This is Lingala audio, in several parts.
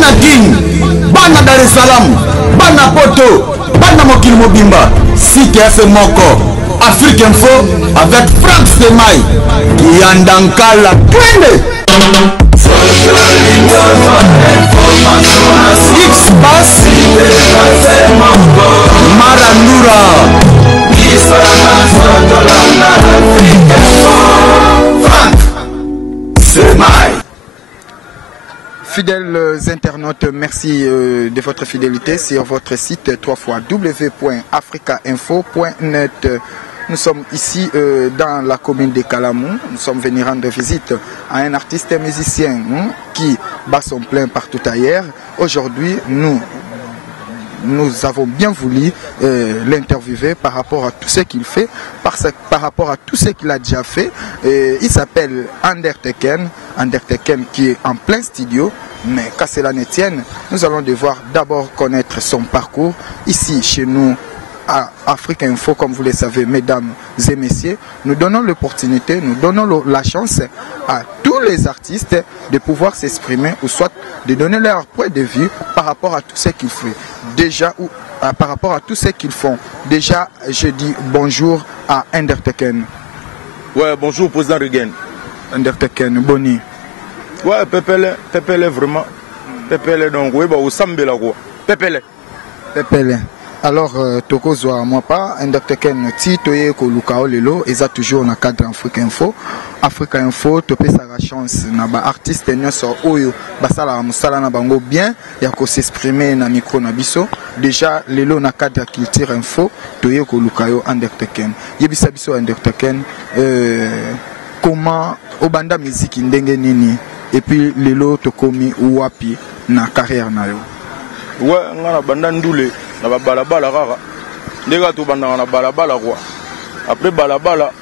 bana Guine, bana Dar es Salaam, bana Poto, bana Mokili Mobimba, site FM Moko, Afrique Info avec Franck Semaï, Yandankala, Twende. X-Pass, Marandura, Franck Semaï. Fidèles internautes, merci de votre fidélité sur votre site www.africainfo.net. Nous sommes ici dans la commune de Kalamou. Nous sommes venus rendre visite à un artiste musicien qui bat son plein partout ailleurs. Aujourd'hui, nous avons bien voulu l'interviewer par rapport à tout ce qu'il fait, par rapport à tout ce qu'il a déjà fait. Il s'appelle Undertaken qui est en plein studio. Mais qu'à cela ne tienne, nous allons devoir d'abord connaître son parcours ici chez nous à Afrique Info. Comme vous le savez, mesdames et messieurs, nous donnons l'opportunité, nous donnons la chance à tous les artistes de pouvoir s'exprimer ou soit de donner leur point de vue par rapport à tout ce qu'ils font. Déjà, par rapport à tout ce qu'ils font. Déjà, je dis bonjour à Undertaken. Ouais, bonjour, président Regan. Undertaken, Boni. Ouais, Pepele vraiment. Pepele donc, oui, bah, au Sambela quoi. Pepele. Alors, Toko Zoa, moi pas, Undertaken, ti toye ko lukao lelo, eza toujours na cadre Africa Info. Africa Info, topé sa chance, na ba artiste nyoso oyo, basala musala na bango bien, ya ko s'exprimer na micro na biso. Déjà, lelo na cadre culture info, toye ko lukao Undertaken. Yebisa biso Undertaken, comment, obanda musique ndenge nini, et puis lelo tokomi wapi na carrière na yo. Ouais, ngana banda ndule. Na balabala kaka ndeka to banda na balabala quoi. Après balabala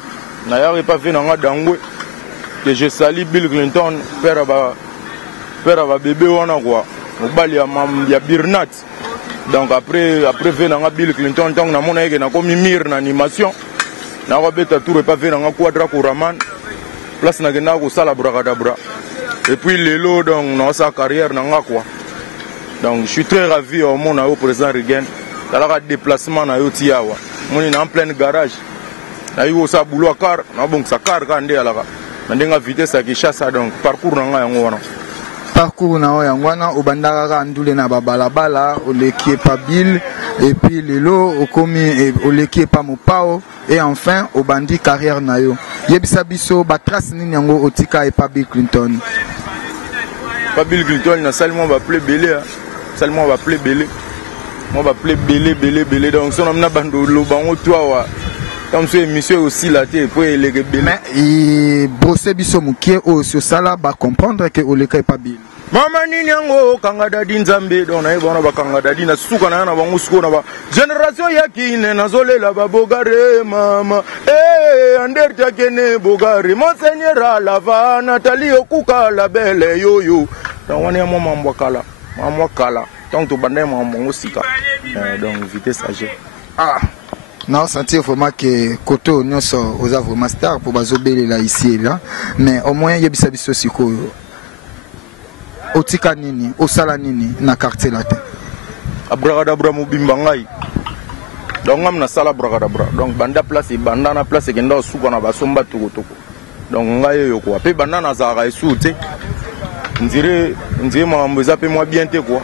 na yari pas fait na dangwe que je salue Bill Clinton père ba bébé wana quoi mobali ya Birnat. Donc après fait na Bill Clinton tant na mona yeke na komi mir na animation na ko beta tour pas fait na quadra Kouraman place na gena ko sala brakadabra et puis lelo donc na sa carrière na quoi. Donc je suis très ravi au monde au président Regan. Dans le déplacement na yo tiawa. On est en plein garage. Na yo sa boulot car, na bon sa car kande ala ka. Na ndenga vitesse à Kinshasa donc parcours na nga yango wana. Parcours na yango wana obandaka ka ndule na balabala, oleki pa Bill et puis lelo okomi oleki pa Mopao et enfin obandi carrière na yo. Yebisa biso ba trace nini yango otika et pa Bill Clinton. Pa Bill Clinton na seulement va appeler belé. Seulement on va appeler belé. On va appeler belé. Donc si on a bando le bango toi comme c'est monsieur aussi là tu pour les belé. Mais il brosse biso mukie o sur ça là va comprendre que oleka pas Bill. Mama nini yango kangada dinzambe donc na yebona ba kangada dina suka na bango suko na ba génération ya kine na zolela ba bogare mama Undertaken bogare monseigneur lava Nathalie okuka la belle yoyo donc on est maman kala donc tu bandais mon sika donc vitesse âgée non sentir vraiment que koto nyoso oza vraiment star pour bazobele là ici et là mais au moins yebisa biso siko otika nini osala nini na quartier là te abrakadabra mobimba ngai donc ngam na sala abrakadabra donc banda place banda na place kenda suka na basomba toko donc ngai yo quoi pe banda na zara esu te ndire mambo za pe moi bien te quoi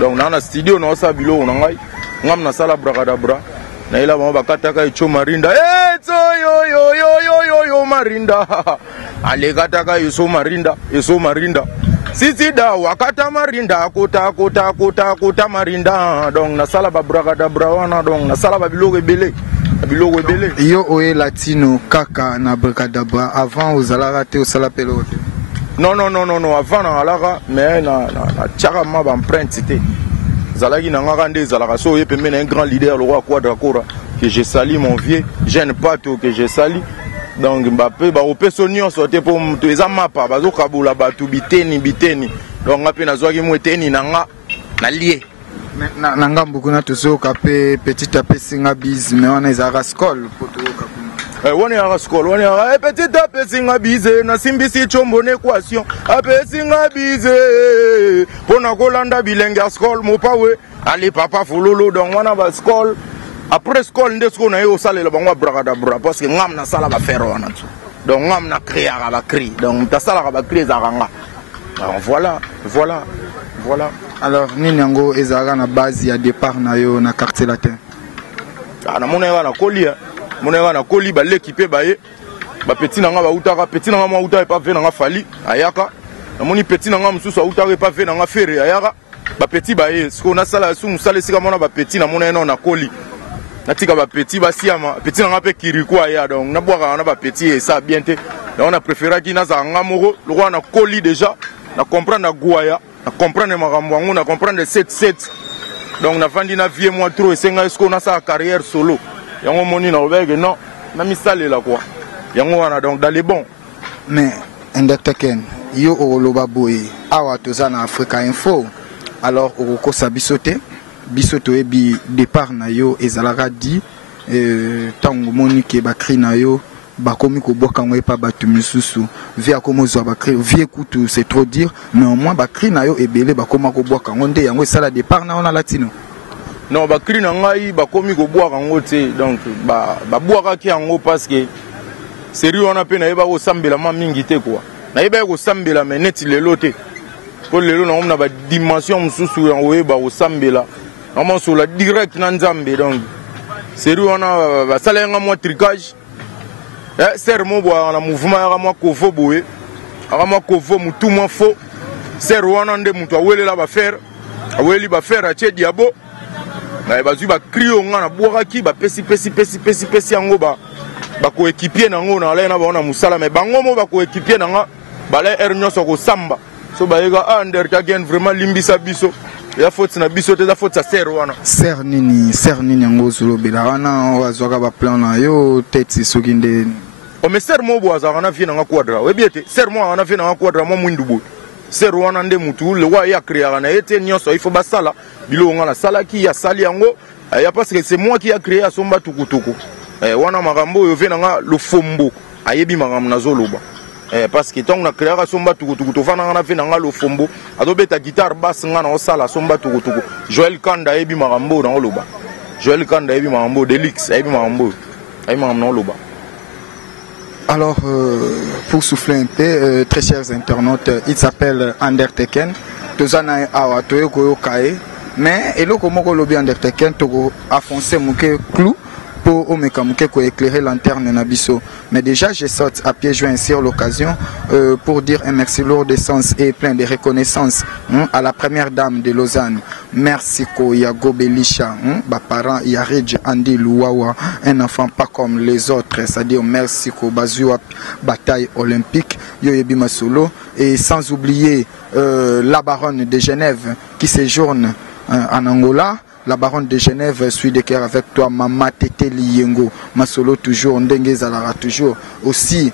donc na studio na sa bilo na ngai ngam na sala abrakadabra na ila ba bakataka icho marinda yo marinda ale kataka iso marinda sisi da wakata marinda kota marinda donc na sala ba brakadabra wana donc na sala ba biloko ebele yo oye latino kaka na brakadabra avant ozala te osala pelo te. Non, avant na alaka mais na tchaka ma ba empreinte te. Zalaki na ngaka nde zalaka so ye pembe na un grand leader le roi Quadra Kora que je salue mon vieux, jeune pato que je salue. Donc Mbappé ba opesonio sorte pour to eza mapa bazo kabula batu biteni. Donc ngapi na zwaki mo eteni na nga na lié. Na ngambu kuna tozo kapé petit à petit singa biz mais on eza rascol pour to kapuna. Wani yaka skol, wani yaka petit apesi nga bize, na simbisi chombo n'équation, apesi nga bize, pona kolanda bilenge a skol, mopawe, ali papa fululu, donc wana ba skol, après skol ndesko na yo sale la bangwa brakadabra, parce que ngam na sala ba faire wana tu, donc ngam na kriya ba kri, donc ta sala ba kri zaranga, alors voilà. Alors ninyango ezara na base ya départ na yo na quartier latin. Na mona ya na koli, mona na koli ba l'équipe ba ye. Ba petit na nga ba utaka, petit na nga ma utaka pa ve na nga fali ayaka. Na moni petit na nga mususu utaka pa ve na nga fere ayaka. Ba petit ba ye, ce qu'on a sala su musale sika mona ba petit na mona na koli. Na tika ba petit ba siama, petit na nga pe kiriko aya donc na boaka na ba petit et ça bien te. Donc on a préféré ki na za nga moko, le roi na koli déjà, na comprendre na guaya. Na comprendre makambo yango na comprendre 7-7 donc na vandi na vie moi trop esenga est-ce qu'on a sa carrière solo yango moni na obege non na misalela quoi yango wana donc dans les bons mais Undertaken yo oloba boye awa toza na Africa Info alors okosa bisote bisoto ebi départ na yo ezalaka di tango moni ke bakri na yo bakomi ko boka ngwe pa batu misusu via komo zo bakri vie kutu c'est trop dire mais au moins bakri na yo ebele bakoma ko boka ngonde yango sala départ na ona latino non bakri na ngai bakomi ko boka ngote donc ba boka ki yango parce que sérieux on a pe na yeba ko sambela ma mingi te quoi na yeba ko sambela mais net lelo te pour lelo na on a ba dimension misusu yango yeba ko sambela vraiment sur la direct na nzambe donc sérieux on a ba sala nga moi tricage sermo boa na mouvement ya moi kovo boye aga moi kovo mutu moi fo ser wana nde mutu awelela ba faire aweli ba faire a che diabo na ba zu ba crio nga na boaka ki ba pesi yango ba ko équipier nango na la na ba na musala mais bango mo ba ko équipier nanga ba la ernyoso ko samba so ba yega Undertaken vraiment limbisa biso ya faute na biso te za faute sa ser wana ser nini yango zolo bela wana wazwaka ba plan na yo tete sokinde o me ser mo boaza kana vie na quadra we biete ser mo kana vie na quadra mo mwindu bo ser wana nde mutu le wa ya créer na ete nyonso il faut basala bilo nga na sala ki ya sali yango ya parce que c'est moi qui a créé asomba tukutuku wana makambo yo vie na le fombo ayebi makambo na zoloba parce que tant on a créé asomba tukutuku to fana na vie na le fombo adobeta guitare basse nga na osala asomba tukutuku Joel Kanda ayebi makambo na oloba Joel Kanda ayebi makambo Delix ayebi makambo na oloba. Alors, pour souffler un peu, très chers internautes, il s'appelle Undertaken. Tozana awa toyo koyo kae, mais eloko moko lobi Undertaken toko afoncer muke clou pour omekamuke ko éclairer lanterne na biso. Mais déjà, je saute à pieds joints sur l'occasion pour dire un merci lourd de sens et plein de reconnaissance à la première dame de Lausanne. Merci ko Yago Belisha, ba parent Yaridj Andy Louawa, un enfant pas comme les autres, c'est-à-dire merci ko Bazua bataille olympique, Yoyebi Masolo, et sans oublier la baronne de Genève qui séjourne en Angola. La baronne de Genève suit de cœur avec toi, Mama Tete Liyengo. Masolo toujours, Ndenge Zalara toujours. Aussi,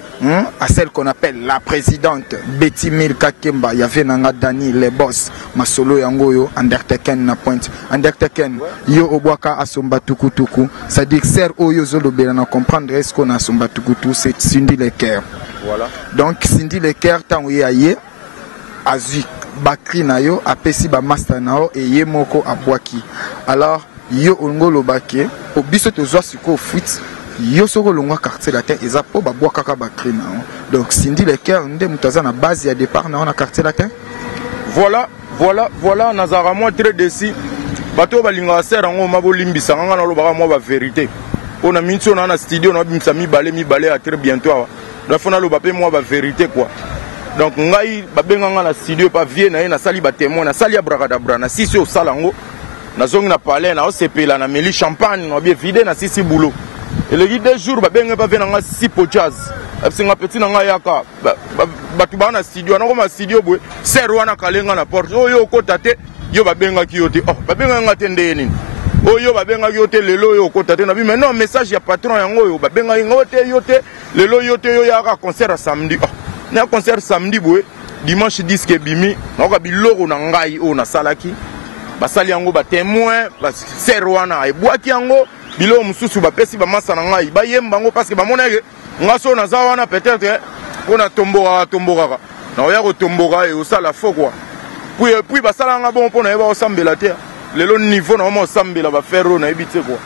à celle qu'on appelle la présidente, Betty Milka Kemba, Yave Nanga Dani, les boss. Masolo Yangoyo, Undertaken na pointe. Undertaken, yo obwaka asomba tukutuku. C'est-à-dire, ser oyo zolo belana comprendre est-ce qu'on a asomba tukutu, c'est Cindy Lecker. Voilà. Donc, Cindy Lecker, tant où aye, Azik. Bakri na yo apesi ba master na yo et ye moko abwaki. Alors yo ongolo bake o biso to zwa siko foot yo soko longwa quartier latin eza po ba bwaka ka bakri na yo. Donc Cindy Lecker nde mutaza na base ya départ na quartier latin. Voilà nazara moi très décis. Bato balinga ser ngo mabolimbisa nga na lobaka moi ba vérité. On a minso na studio na bimsa mi balé à très bientôt. La fona loba pe moi ba vérité quoi. Donc ngai babenga nga na studio pa vie na ye na sali ba témoin na sali abrakadabra na sisi o salango na zongi na palais na o sepela na meli champagne na bien vide na sisi boulot et le guide des jours babenga pa vie na nga sisi pochaz absinga petit na nga yaka batu ba na studio na ko ma studio boy ser wana kalenga na porte oyo okota te yo babenga ki yo te oh babenga nga te nde nini oyo babenga yo te lelo yo okota te na bi mais non message ya patron yango yo babenga yo te lelo yo te yo yaka concert samedi oh na concert samedi boy dimanche disque bimi na ka biloko na ngai o na salaki basali yango ba témoin parce que ser wana e boaki yango bilo mususu ba pesi ba masa na ngai ba yemba ngo parce que ba moneke ngaso na za wana peut-être ona tomboka na oya ko tomboka e osala faux quoi puis basala nga bon pona e ba osambela te lelo niveau na mo osambela ba ferro na ebite quoi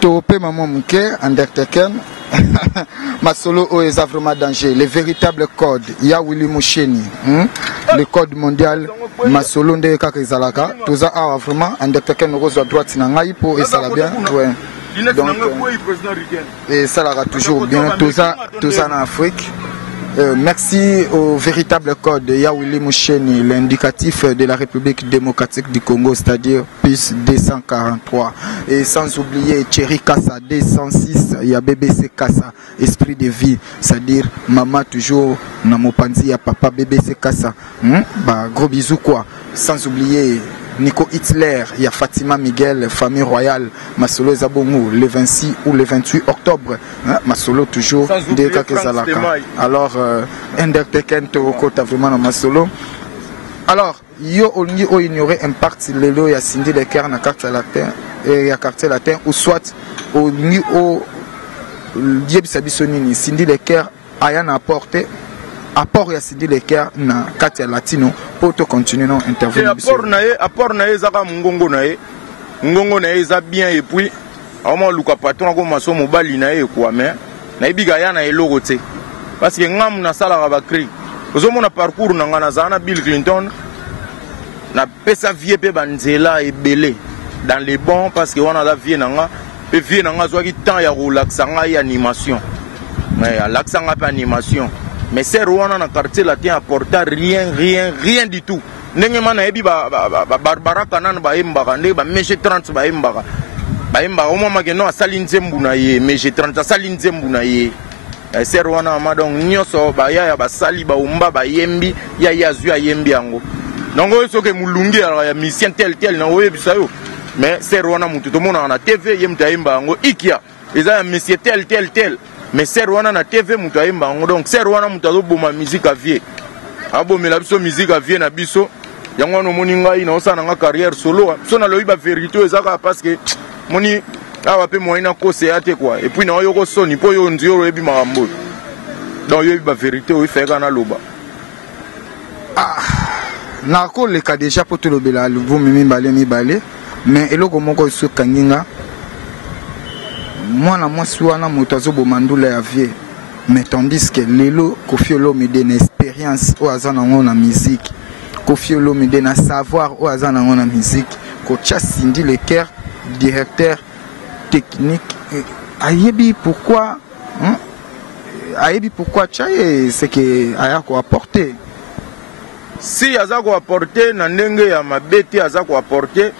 Topé maman muke Undertaker Masolo o est vraiment danger les véritables codes ya Willy Musheni le code mondial Masolo nde kaka ezalaka toza a vraiment Undertaker no à droite na ngai po esala bien ouais donc et ça la toujours bien toza en Afrique. Merci au véritable code Yawili Moucheni, l'indicatif de la République démocratique du Congo, c'est-à-dire PUS 243. Et sans oublier Thierry Kassa 206, il y a BBC Kassa, esprit de vie, c'est-à-dire maman toujours Namopanzi, il y a papa BBC Kassa. Gros bisous quoi. Sans oublier Nico Hitler, il y a Fatima Miguel, famille royale, Masolo Zabongo, le 26 ou le 28 octobre. Masolo toujours de Kakezalaka. Alors, Undertaker Toroko, t'as vraiment un Masolo. Alors, yo ignoré un parti lelo, il y a Cindy Lecker na carte latin, et il y a carte latin, ou soit au niveau Diebisabisonini, Cindy Lecker a rien apporté. Apport ya Cindy Lecker na carte latino pour te continuer non intervenir. Apport na ezaka ngongo na eza bien et puis au luka patron ko maso mobali na ye quoi mais na ibiga ya na eloko te parce que ngam na sala ba cri ozo mona parcours na ngana zana Bill Clinton na pesa vie pe banzela ebele dans les bons parce que wana la vie na nga pe vie na nga zo ki temps ya relaxa nga ya animation mais relaxa nga pa animation. Mais c'est Rwanda na quartier latin apporta rien du tout. Ndenge mana ebi Barbara Kanan ba embaka ndenge ba Meche 30 ba embaka. Ba embaka au moment que non asali nzembu na ye Meche 30 asali nzembu na ye. C'est Rwanda madong nyoso ba ya ba sali ba umba ba yembi ya zua yembi yango. Nango soke mulungi ya mission tel na oyebisa yo. Mais c'est Rwanda mutu to mona na TV yemta emba yango ikia. Eza monsieur tel. Mais c'est Rwanda na TV mutu ayemba donc c'est Rwanda mutu azoboma musique à vie abomela biso musique à vie na biso yango no moni ngai na osana nga carrière solo so na loyiba vérité ezaka parce que moni awa pe moina kose ate quoi et puis na yo ko soni po yo ndio ebi makambo donc yo ba vérité o ifeka na loba na ko le ka déjà pour tout le bela vous mimi balé mais eloko moko so kanginga moi na mwasi wana moto azoboma ndula ya vie mais tandis que lelo Koffi Olomide na expérience o aza nango na musique Koffi Olomide na savoir o aza nango na musique ko tia Cindy Lecker directeur technique ayebi pourquoi tchaye c'est que aya ko apporter si aza ko apporter na ndenge ya mabete aza ko apporter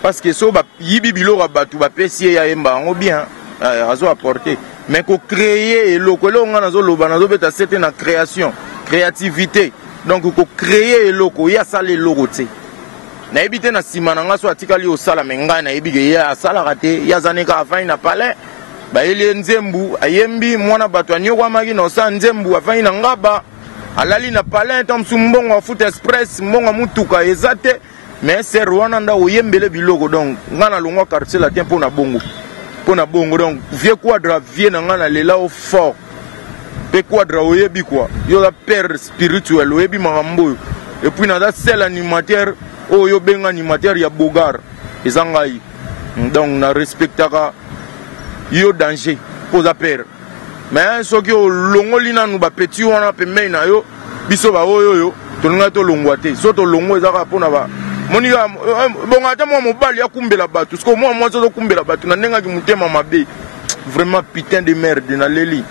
parce que so ba yibi biloko batu ba pesi ya yemba ngo bien azo apporter mais ko créer eloko nga nazo loba nazo beta c'était na créativité donc ko créer eloko ya sala eloko te na ebite na sima na ngaso atikali osala menga na ebige ya sala rate ya zaneka afai na palais ba ele nzembu ayembi mwana bato anyokwa maki na osa nzembu afai na ngaba alali na palais tom sumbongo wa foot express mbongo mutuka ezate mais c'est Rwanda nda oyembele biloko donc ngana longwa quartier latin pona bongo donc vieux quadra vient na lela au fort pe quadra oyebi quoi yo la père spirituel oyebi makambo et puis na da seul animateur yo benga animateur ya Bogar ezangai donc na respectaka yo danger posa père mais soki o longoli nanu ba petit wana pe mai na yo biso ba oyo tolinga to longwa te so to longo ezaka pona ba moni bonga ta mo mobali akumbela batu parce que moi zo kumbela batu na nenga ki mutema mabe vraiment putain de merde na leli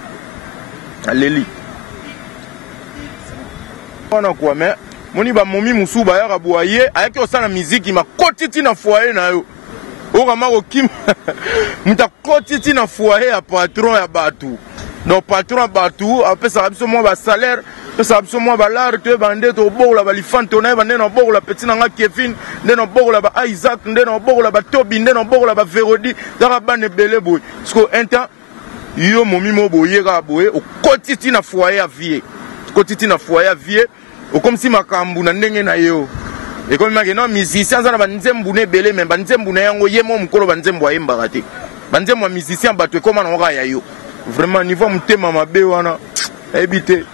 ona quoi mais moni ba momi musuba ya kaboye ayaki osana musique ma kotiti na foyer na yo okama ko kim muta kotiti na foyer ya patron ya batu donc patron ya batu apesa biso mo ba salaire ça absolument balar te bande to bola ba lifantona bande no bola petit nanga Kevin nde no bola ba Isaac nde no bola ba Tobi nde no bola ba Verodi dara bane bele boy parce que un temps yo momi mo boye ka boye o kotiti na foyer à vie o comme si makambu na ndenge na yo Et comme il y a un musicien, il y a un belé, mais il y a un musicien, vraiment, niveau de thème, éviter.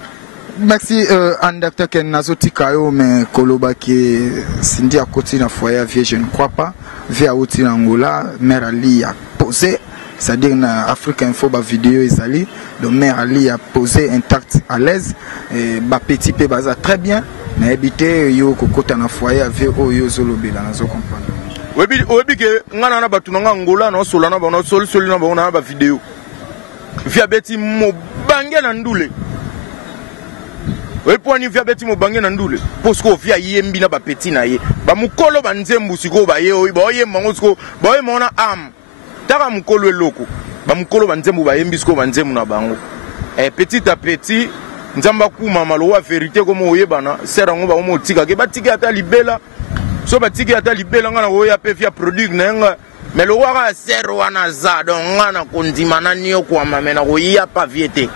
Merci Andacta Ken Nazotika mais Koloba qui Cindy à côté na foyer vie je ne crois pas via outil Angola mère Ali a posé c'est-à-dire na Afrique Info ba vidéo ezali donc mère Ali a posé intact à l'aise et ba petit peu baza très bien mais habiter yo kokota na foyer vie oyo zolobela nazo comprendre webi ke ngana na batu na Angola na sola na ba na sol na ba na ba vidéo via beti mo bange na ndule. Oui, pour nous faire petit mo bangé nandule. Parce qu'on via yembi na ba petit na ye. Ba mukolo ba nzembu siko ba ye ba ye mangosko ba ye mona am. Taka mukolo eloko. Ba mukolo ba nzembu ba yembi siko ba nzembu na bango. Et petit à petit nzamba kuma malo wa vérité comme oyebana sera ngo ba mo tika ke ba tika ata libela. So ba tika ata libela ngana oya pe via produit na nga. Mais le wara sero wana za donc ngana kondimana niyo kwa mamena ko ya pa viete.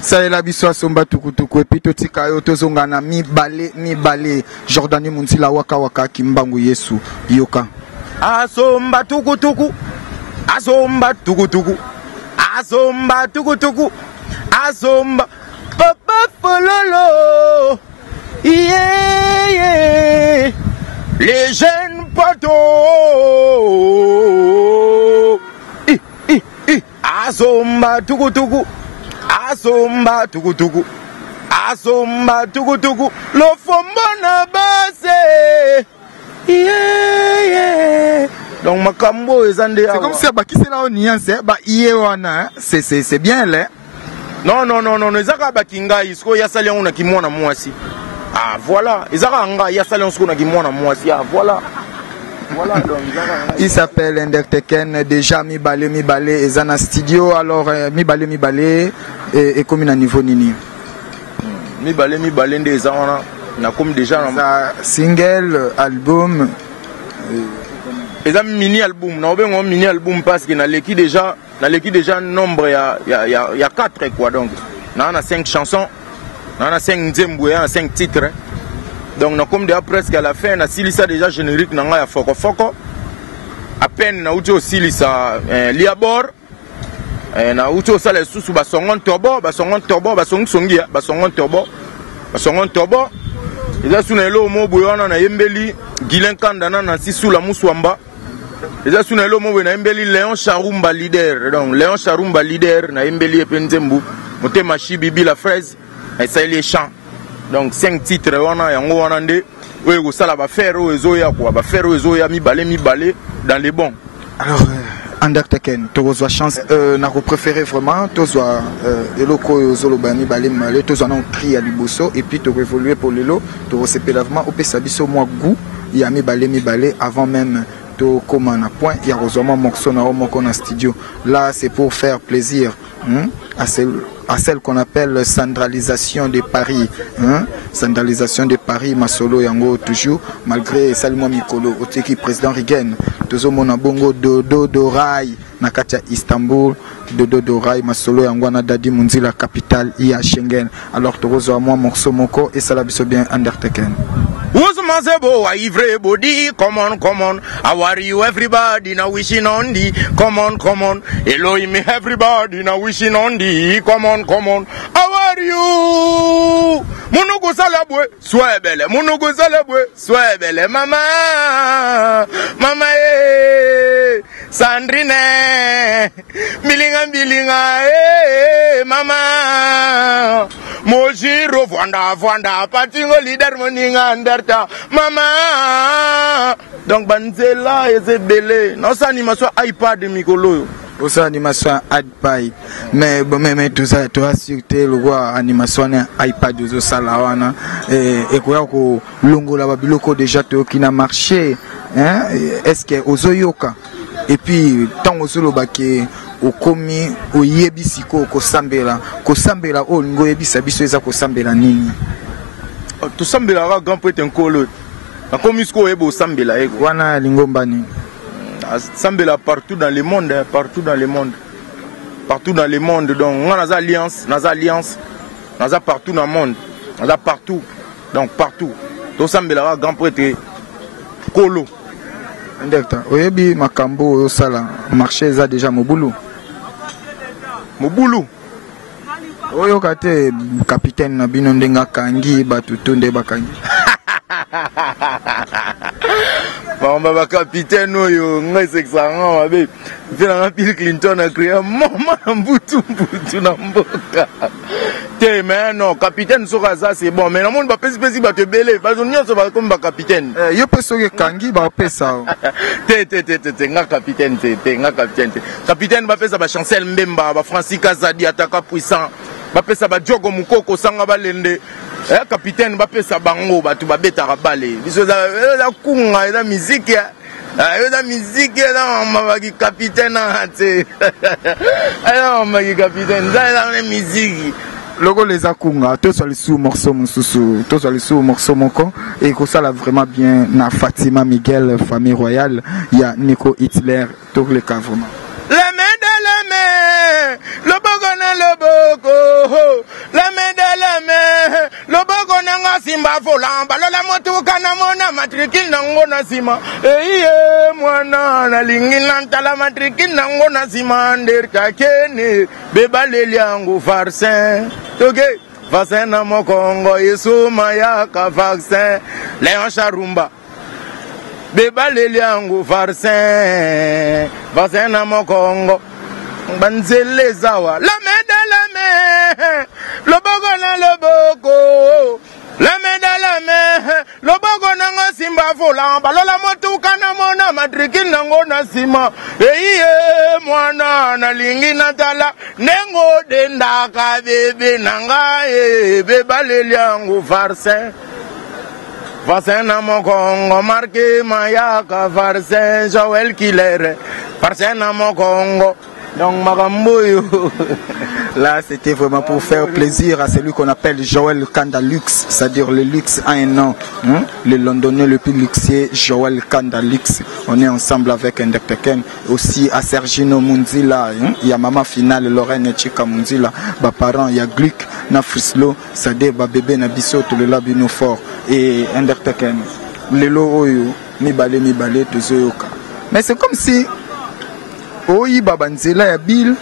Ça est la biswa somba tukutuku et puis totika yo tozongana mi balé Jordani Munsila waka waka kimbangu Yesu yoka asomba tukutuku asomba tukutuku asomba tukutuku asomba papa fololo yeah, yeah. Les jeunes poteaux asomba tukutuku asomba tukutuku asomba tukutuku lo fombo na base yeah, yeah. Donc makambo ezande c'est comme si baki c'est là on nuance ba ié wana c'est bien là non ezaka bakinga isko ya sali on a ki mwana mwasi ah voilà ezaka nga ya sali on sko na ki mwana mwasi ah voilà. Voilà, donc, il s'appelle Ndekten déjà mi balé et zana studio alors mi balé et comme un niveau nini mi balé des ans na comme déjà na single album et un mini album na un mini album parce que na leki déjà nombre il y a 4 quoi donc na 5 chansons na 5 nzembo ya 5 titres. Donc, nous sommes déjà presque à la fin. On a silisa déjà générique. On a foko. À peine, on a aussi silisa liabor. On a aussi les sous basongon turbo. Basongon turbo. Et là, on a le mot bouillon. On a yembeli. Gilen kandana. On a sous la mouswamba. Et là, on a le mot yembeli. Léon Charumba leader. Donc, Léon Charumba leader. On a yembeli et penzembu. Moté machi bibi la fraise. Et ça, il est chant. Donc 5 titres wana yango wana nde oyo ko sala ba faire ezoya quoi ba faire ezoya mi balé dans les bons. Alors Andacta Ken tozwa chance na ko préférer vraiment tozwa eloko zoloba mi balé tozwa na cri à liboso et puis to évoluer pour lelo to sepelavement opesa biso moi goût ya mi balé avant même to comment na point ya rozoma morceau na moko na studio là c'est pour faire plaisir à celle qu'on appelle centralisation de Paris. Centralisation de Paris, Masolo Yango toujours, malgré Salmo Mikolo, Oteki président Rigen, Tozo Monabongo, Dodo Dorai, Nakatia Istanbul, Dodo Dorai, Masolo Yango, Dadi Munzi, la capitale, IA Schengen. Alors Tozo à moi, Morceau Moko, et ça l'a biso bien Undertaken. Uzmazebo, everybody, come on. How are you, everybody? Now wishing on thee, come on. Elohim, everybody, now wishing on thee, come on. How are you? Munugu salabwe, swebele. Munugu salabwe, swebele. Mama, Sandrine, bilinga, mama. Mojiro vanda patingo leader moninga anderta mama donc banzela ezebele non ça animation iPad mikolo pour ça animation iPad mais tout ça tu as sûreté le roi animation iPad zo sala wana et quoi ko longola babiloko déjà to qui n'a marché hein est-ce que ozoyoka et puis tant ozoloba ke okomi oyebisi ko kosambela o ngo yebisa biso eza kosambela nini to sambela ka grand prêtre nkolo na komi sko ebo sambela ego wana lingomba ni sambela partout dans le monde donc on a alliance partout dans le monde on a partout donc partout tosambelaka grand prêtre Kolo. Ndekta oyebi makambo au sala marché za déjà mobulu oyo kate capitaine na bino ndenga kangi batutu nde bakangi ba capitaine oyo ngai seksanga mabe vena Bill Clinton a créé mama mbutu na mboka te mais non capitaine soka ça c'est bon mais na monde ba pesi ba te belé ba nyonso ba comme ba capitaine yo peso ke kangi ba pesa te nga capitaine capitaine ba pesa ba Chancel Mbemba ba Francis Kazadi ataka puissant ba pesa ba Diogo Mukoko sanga balende capitaine ba pesa bango batu ba betaka bale biso za kunga eza musique la musique là on m'a dit capitaine ate alors on m'a dit capitaine ça la musique logo les akunga to sur le sous morceau mususu to sur le sous morceau moko et que ça là vraiment bien na Fatima Miguel famille royale il y a Nico Hitler tout le cas vraiment la main dans la main le bogo na le bogo la main dans la main le bogo na ngasimba volant balola moto kana mona matricule na ngona sima mwana na lingi na la matricule na ngona sima nder kakene bebaleli yangu farcin toge vaccin na mokongo isuma ya ka vaccin Léon Charumba bebaleli yangu farcin vaccin na mokongo banzele zawa la main lobogo na loboko la main dans la main lobogo na ngasimba volant balola moto kana mona matricule na ngona sima mwana na lingi na tala nengo denda ka bebe nanga bebaleli yangu farcin vaccin na mokongo marqué mayaka farcin Joël Killer farcin na mokongo donc makamboyo. Là c'était vraiment pour faire plaisir à celui qu'on appelle Joël Kandalux, c'est-à-dire le luxe a un nom, le londonais le plus luxueux Joël Kandalux. On est ensemble avec Ndekten, aussi à Sergino Munzila, il y a maman finale Lorraine Chika Munzila, ba parents il y a Gluck na Frislo, c'est-à-dire ba bébé na biso tout le labino fort et Ndekten. Lelo oyo mi balé tozoyoka. Mais c'est comme si oyi babanzela ya Bill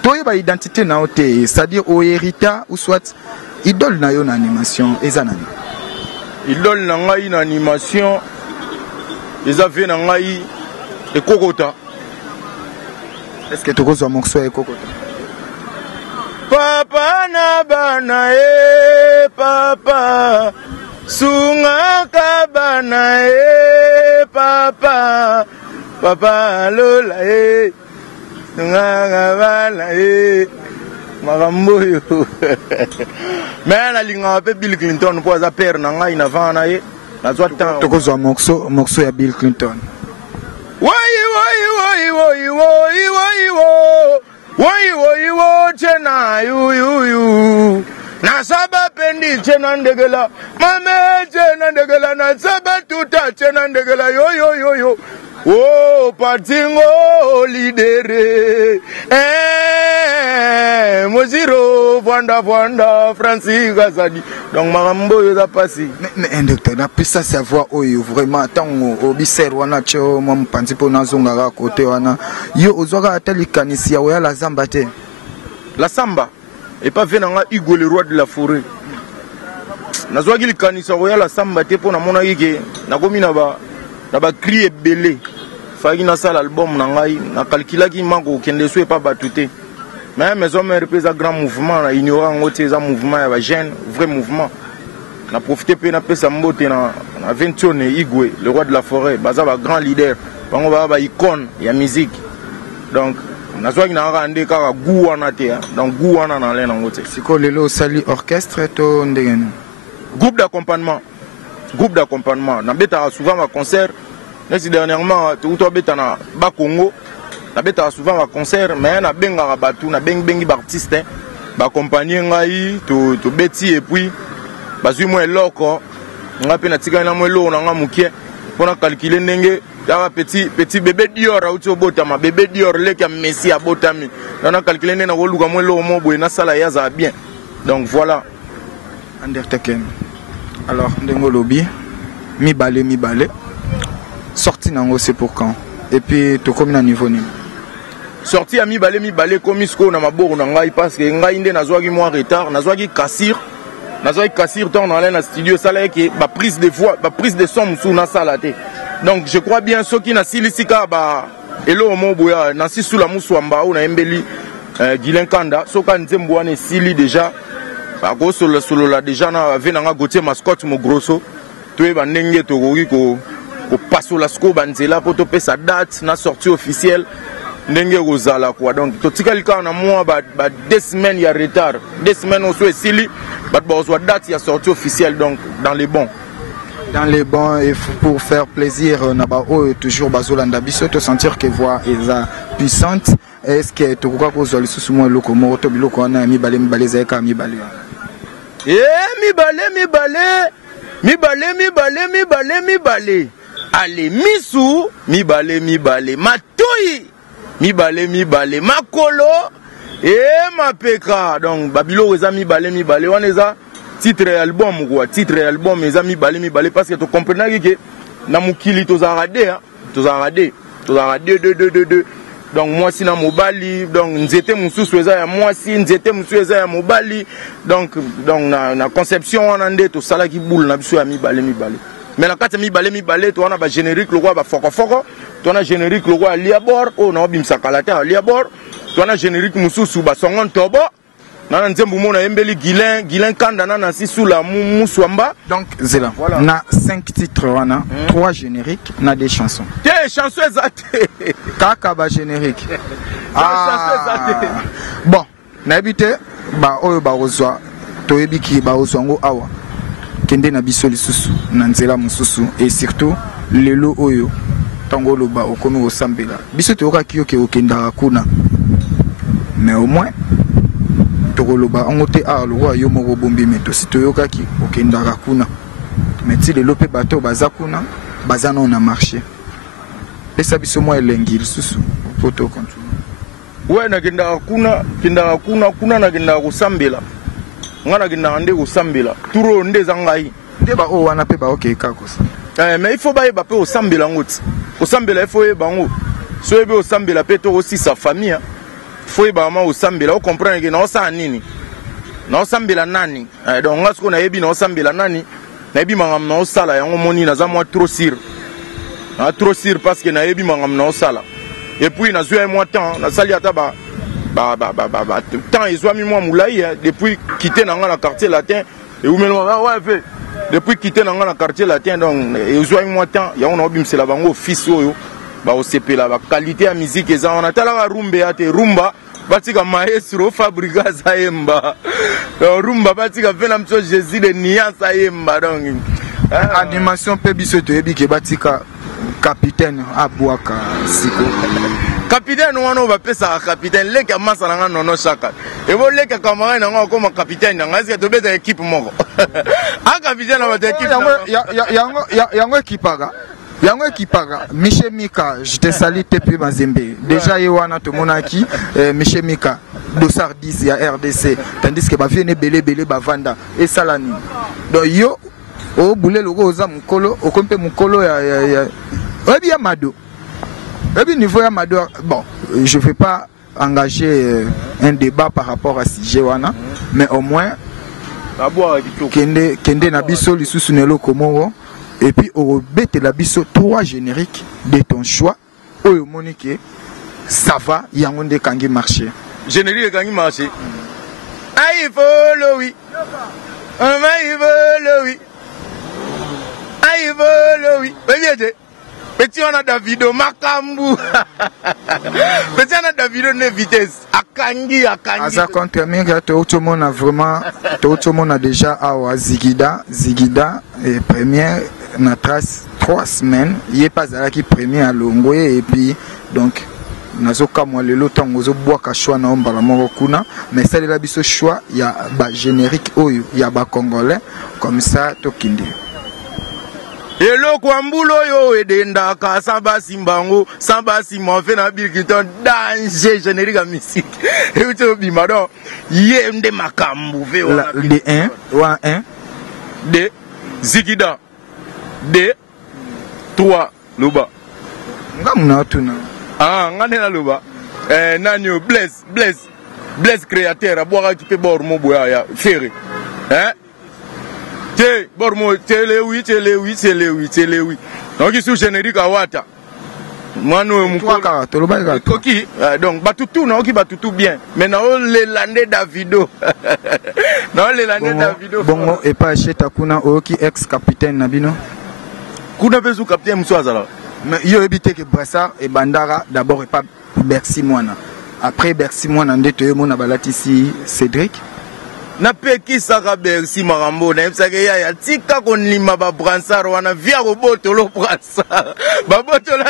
toye ba identité na ote c'est-à-dire o hérita ou soit idole na yo na animation ezanani idole na ngai na animation eza ve na ngai ekokota est-ce que tokozwa morceau ya ekokota papa na bana papa sunga ka bana papa papa lola nga bala makamboyo mais na linga pe Bill Clinton po za père na ngai na vana na zwa temps tokozwa morceau ya Bill Clinton woi chena yu na saba pendi chena ndegela mame chena ndegela na saba tuta chena ndegela yo oh patingo lidere moziro vanda Francis Kazadi donc makambo yo za pasi mais docteur na pisa savoir oyo vraiment tango obiser wana cho mo mpanzi po nazonga ka côté wana yo ozwaka atalikanisi ya oya la zamba te la samba et pas venanga Hugo le roi de la forêt nazwaki likanisa oya la samba te po na mona yike nakomi na ba cri ebele faki na sala album na ngai na calculaki mango kende so pas batute mais maison mère pesa grand mouvement na ignorant ngote za mouvement ya ba jeune vrai mouvement na profiter pe na pesa mbote na 21 Igwe le roi de la forêt baza ba grand leader bango ba icône ya musique donc nazwaki na rande kaka guwana te donc guwana na lena ngote siko lelo sali orchestre to ndengene groupe d'accompagnement na beta souvent ma concert. Dernièrement, tout le monde na ba Congo, na beta souvent un concert, mais na benga batu, na bengi artiste, ba accompagner ngai to beti et puis ba zui moi loko, nga pe na tika na moi lo na nga mukie, pona calculer ndenge ya petit bébé Dior auti obota ma bébé Dior leki Messi abotami. Na calculer ndenge na ko luka moi lo mo boy na sala ya za bien. Donc voilà. Undertaken. Alors ndengo lobby mi-balé. Sorti nango c'est pour quand? Et puis tu comme à niveau ni. Sorti à mi-balé comme isko na maboro na ngai parce que ngai inde nazwaki moi retard, nazwaki kassir tant dans la studio ça là qui ba prise de voix, ba prise de son sous na sala té. Donc je crois bien ceux qui na silisika ba elo mo boya na si sous la muswamba ou na embeli Guilain Kanda soka nzembo wana sili déjà ba go solo la déjà na venanga gotier mascotte mo grosso to ba ndenge to ko passo la sco banzela pour toper sa date na sortie officielle ndenge rozala quoi donc to tikali ka na moi ba 2 semaines il y a retard 2 semaines on soit sili ba soit date il y a sortie officielle donc dans les bons et pour faire plaisir on a toujours bazolanda biso te sentir que voix est puissante. Est-ce que tu crois que vous sous moi le comme to biloko na mi balé zeka mi balé allez misu mi balé matoi mi balé makolo et ma peka donc babilo eza mi balé on eza titre album quoi titre album eza mi balé parce que tu comprends que na mukili tozarade deux donc moi si na mobali donc nzete mususu eza ya moi si nzete mususu eza ya mobali donc na conception on ande to sala ki boule na biso ya mi balé mais la carte mi balé to on a ba générique le roi ba foko to na générique le roi liabor o na bimsa kalata liabor to na générique mususu ba songon tobo na nzembu mona embeli Guilain Kanda na si sous la muswamba donc zela voilà. Na 5 titres wana 3 génériques na des chansons des chansons exactes kaka ba générique bon na habité ba oyo ba ozwa to ebiki ba ozwa ngo awa kende na biso lisusu na nzela mususu et surtout lelo oyo tango loba okomi osambela biso to yoka kiyo ke okenda kuna mais au moins tokoloba angote a lo wa yo moko bombi meto si toyoka ki okendaka kuna mais ti lelo pe bato baza kuna baza na marché pesa biso mo elengi lisusu poto continue ouais na kenda kuna na kenda kusambela ngana kenda ande kusambela turo ndeza ngai ndeba o wana pe ba okay kakosa mais il faut ba pe osambela ngoti osambela il faut e bango so ebe osambela pe to aussi sa famille faut ba ma osambela o comprendre que na osa nini na osambela nani donc ngasko na yebi na osambela nani na yebi mangam na osala yango moni na za moi trop sûr parce que na yebi mangam na osala et puis na zwa moi temps na sali ata ba temps ezwa mi moi moulai depuis quitter na ngana quartier latin et ou melo ouais fait depuis quitter na ngana quartier latin donc ezwa mi moi temps ya on obimsela bango fils oyo ba osepela ba qualité ya musique eza on atala rumbe ate rumba batika maestro fabrica sayemba rumba batika vena mso Jésus de nia sayemba donc animation pe biso to yebi ke batika capitaine abwaka siko capitaine wana ba pesa capitaine leka masala nga nono chaka e bo leka kamara na nga koma capitaine nga est-ce que to beta équipe moko a capitaine ba équipe yango équipaga yango ekipaka Michel Mika je te salue depuis Mazembe déjà yewana to monaki Michel Mika dossard 10 ya RDC tandis que ba viene belé ba vanda et salani donc yo o boulé logo oza mukolo okompe mukolo ya obi ya mado obi niveau ya mado bon je vais pas engager un débat par rapport à sujet wana mais au moins kende na biso lisusu nelo komoro. Et puis au bête la biso 3 génériques de ton choix oyo monique ça va yangonde kangi marché générique kangi marché aïe follow oui aïe follow oui petit on a Davido makambu petit on a Davido ne vitesse akangi asa contre minga tout le monde a vraiment tout le monde a déjà à Zigida et première na trace 3 semaines il est pas à qui premier à Longo et puis donc nazoka moi lelo tango zo boaka choix na ombala moko kuna mais ça la biso choix il y a ba générique oyo il y a ba congolais comme ça tokindi Hello kwambulo yo edenda ka samba simbango samba simon fait na bilkiton danger générique à musique et tu obi madon yende makambu ve de 1 ou 1 de Zigida 2 3 loba ngamuna tuna ngane na loba nanyo Blaise créateur aboira qui peut bord mo boya ya ferré hein te bord mo tele oui donc sous générique awata Mano Mukaka toloba koki donc batutu na oki batutu bien mais na le landé Davido na le landé Davido bongo et pas acheter kuna oki ex capitaine nabino kuna bezu capitaine mswazala mais yo ebité que Brassard et Bandara d'abord et pas Bercy Moana après Bercy Moana ndete yo mona balatisi Cédric na peki saka Bercy marambo na ebsake ya tika konlima ba Brassard wana via roboto lo Brassard ba boto la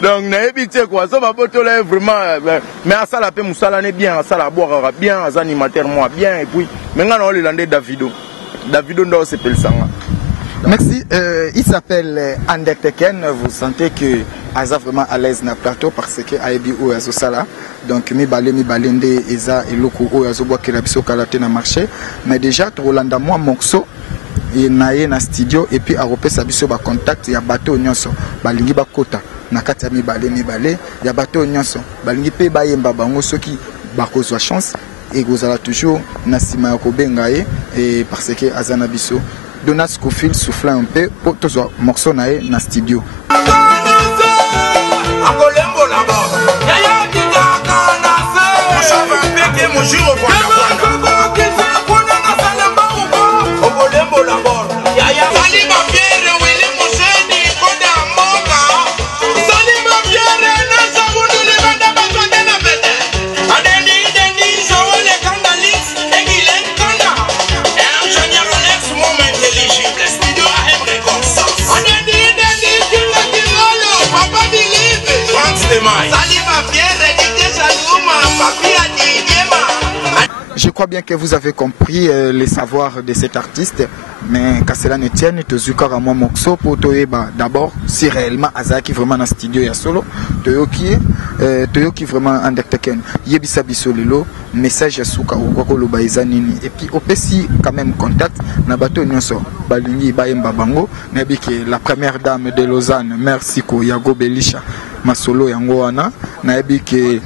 donc na ebité quoi ça ba boto la vraiment mais ça la pe musala ne bien ça la boire bien az animateur moi bien et puis maintenant on le landé Davido ndo s'appelle sanga. Merci. Il s'appelle Andek Teken. Vous sentez que Aza vraiment à l'aise dans le plateau parce que Aebi ou Azo Sala. Donc mi balende Eza et Loko ou Azo bois qui rabiso kalate na marché. Mais déjà Rolanda moi Moxo et naé na studio et puis Arope Sabiso ba contact ya bateau nyonso balingi ba kota na kati ya mi balé ya bateau nyonso balingi pe ba yemba bango soki ba kozwa chance et gozala toujours na sima ya kobenga et parce que Azana biso Donas Kofil souffle un peu pour tous les morceaux dans le studio. Je crois bien que vous avez compris les savoirs de cet artiste, mais qu'à cela ne tienne, Tozuka Ramon Moxo pour Toyeba d'abord, si réellement Azaki vraiment dans le studio ya solo, Toyoki vraiment en Dekteken, Yebisa Bisolilo, message à Souka ou Kwako Lobaizanini, et puis au PC quand même contact, Nabato Nyonso, Balingi Bayemba Bango, Nabiki la première dame de Lausanne, merci Ko Yago Belisha. Masolo Yangoana, naebi que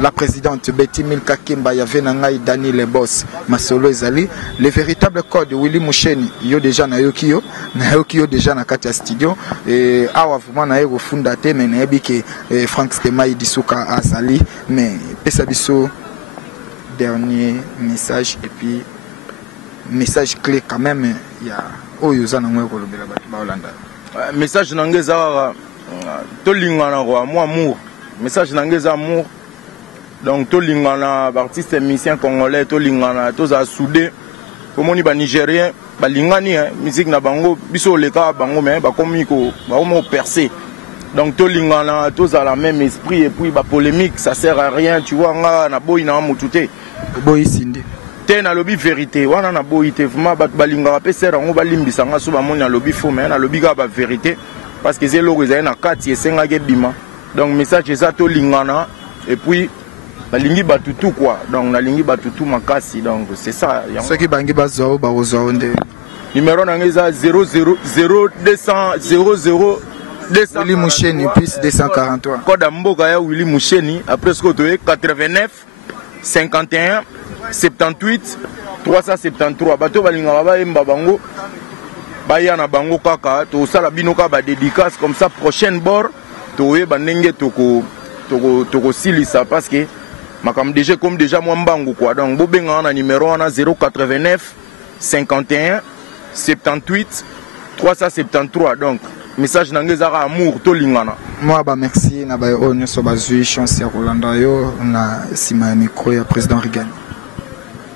la présidente Betty Milka Kimba yave nangai Dani le boss Masolo Ezali le véritable code Willy Moucheni yo déjà na yokiyo déjà na kati ya studio et awa vraiment na yego fundate mais naebi que Frank Stemai Disuka Azali mais pesa biso dernier message et puis message clé quand même ya oyo za na ngwe ko lobela ba Holanda message nangeza tolingana quoi moi amour message nangeza amour donc tolingana artiste musicien congolais tolingana toza soudé komoni ba nigérien ba lingani musique na bango biso leka bango mais ba komiko ba omo percer donc tolingana toza la même esprit et puis ba polémique ça sert à rien tu vois nga na boy na mutute boy sindi te na lobi vérité wana na boy te vraiment ba balingaka pe sert ngo balimbisa nga so ba moni na lobi faux mais na lobi ga ba vérité parce que c'est logo na kati esenga ke bima donc message eza to lingana et puis balingi batutu quoi donc na lingi batutu makasi donc c'est ça ceux qui bangi bazo ba ozo nde numéro na ngeza 00 0200 00 200 Willy Moucheni plus 243 code mboka ya Willy Moucheni après ce que tu 89 51 78 373 bato balinga ba yemba bango baya na bango kaka to sala binoka ba dédicace comme ça prochaine bord to yeba ndenge toko silisa parce que makam déjà comme déjà moi mbangu quoi donc bobenga na numéro wana 089 51 78 373 donc message nangezaka amour to lingana moi ba merci na ba onyo so bazui chance ya Rolanda yo na sima ya micro ya président Rigan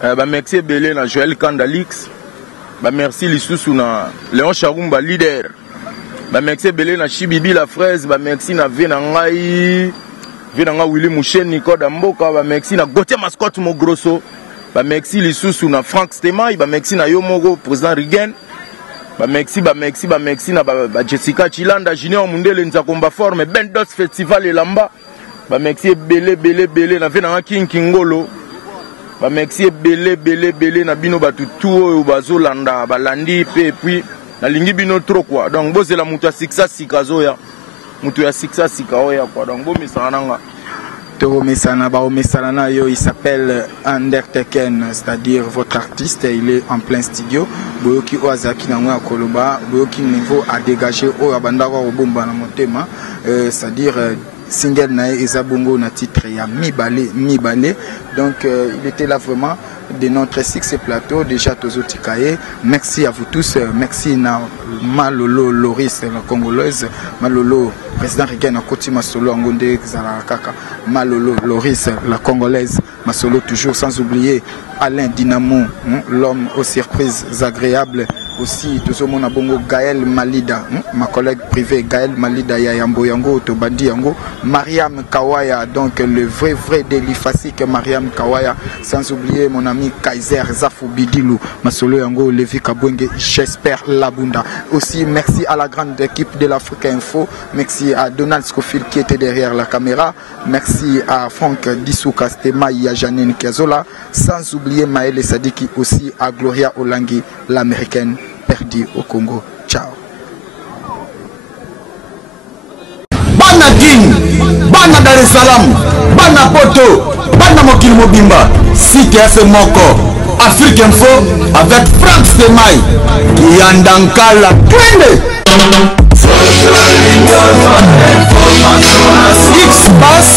ba merci belé na Joël Kandalix. Bah merci lisusu na Léon Charumba leader. Bah merci belé na Chibibi la fraise, bah merci na Venanga Willy Moucheni Koda Mboka, bah merci na Gauthier Mascotte mo grosso. Bah merci lisusu na Frank Stemai, bah merci na Yomogo président Rigen. Bah merci na ba Jessica Chilanda Junior Mundele Nzakomba forme Bendos Festival et Lamba. Bah merci belé na Venanga King Kingolo. ba merci belé na bino batutu oyo bazolanda balandi pe puis na lingi bino trop quoi donc bozela mutu ya siksa sikazoya mutu ya siksa sika oya quoi donc bomisa nanga il s'appelle Undertaken, c'est-à-dire votre artiste, il est en plein studio. Boyoki Oazaki Nangwa Koloba, Boyoki niveau à dégager au Abandara au Bomba na Motema, c'est-à-dire single nae Ezabongo na titre ya Mi Balé. Donc il était là vraiment de notre Six Plateau, déjà Tozotikaye. Merci à vous tous, merci na Malolo Loris, la Congolaise, Malolo, président Rigain na Koti Masolo Angonde Zarakaka, Malolo Loris, la Congolaise, Masolo toujours, sans oublier Alain Dinamo, l'homme aux surprises agréables. Aussi, tout le monde a bongo Gaël Malida, ma collègue privée Gaël Malida Yayambo Yango, Tobandi Yango, Mariam Kawaya, donc le vrai délifasique Mariam Kawaya, sans oublier mon ami Kaiser Zafou Bidilou, Masolo Yango, Levi Kabwenge, j'espère Labunda. Aussi, merci à la grande équipe de l'Afrique Info, merci à Donald Scofield qui était derrière la caméra, merci à Franck Dissouka, Stema Janine Kiazola, sans oublier Maël Sadiki, aussi à Gloria Olangi, l'américaine perdu au Congo. Ciao. Bana King, Bana Dar es Salaam, Bana Poto, Bana Mokil Mobimba, CTF Moko, Afrique Info avec Franck Semaï, Yandankala, Twende. X-Pass.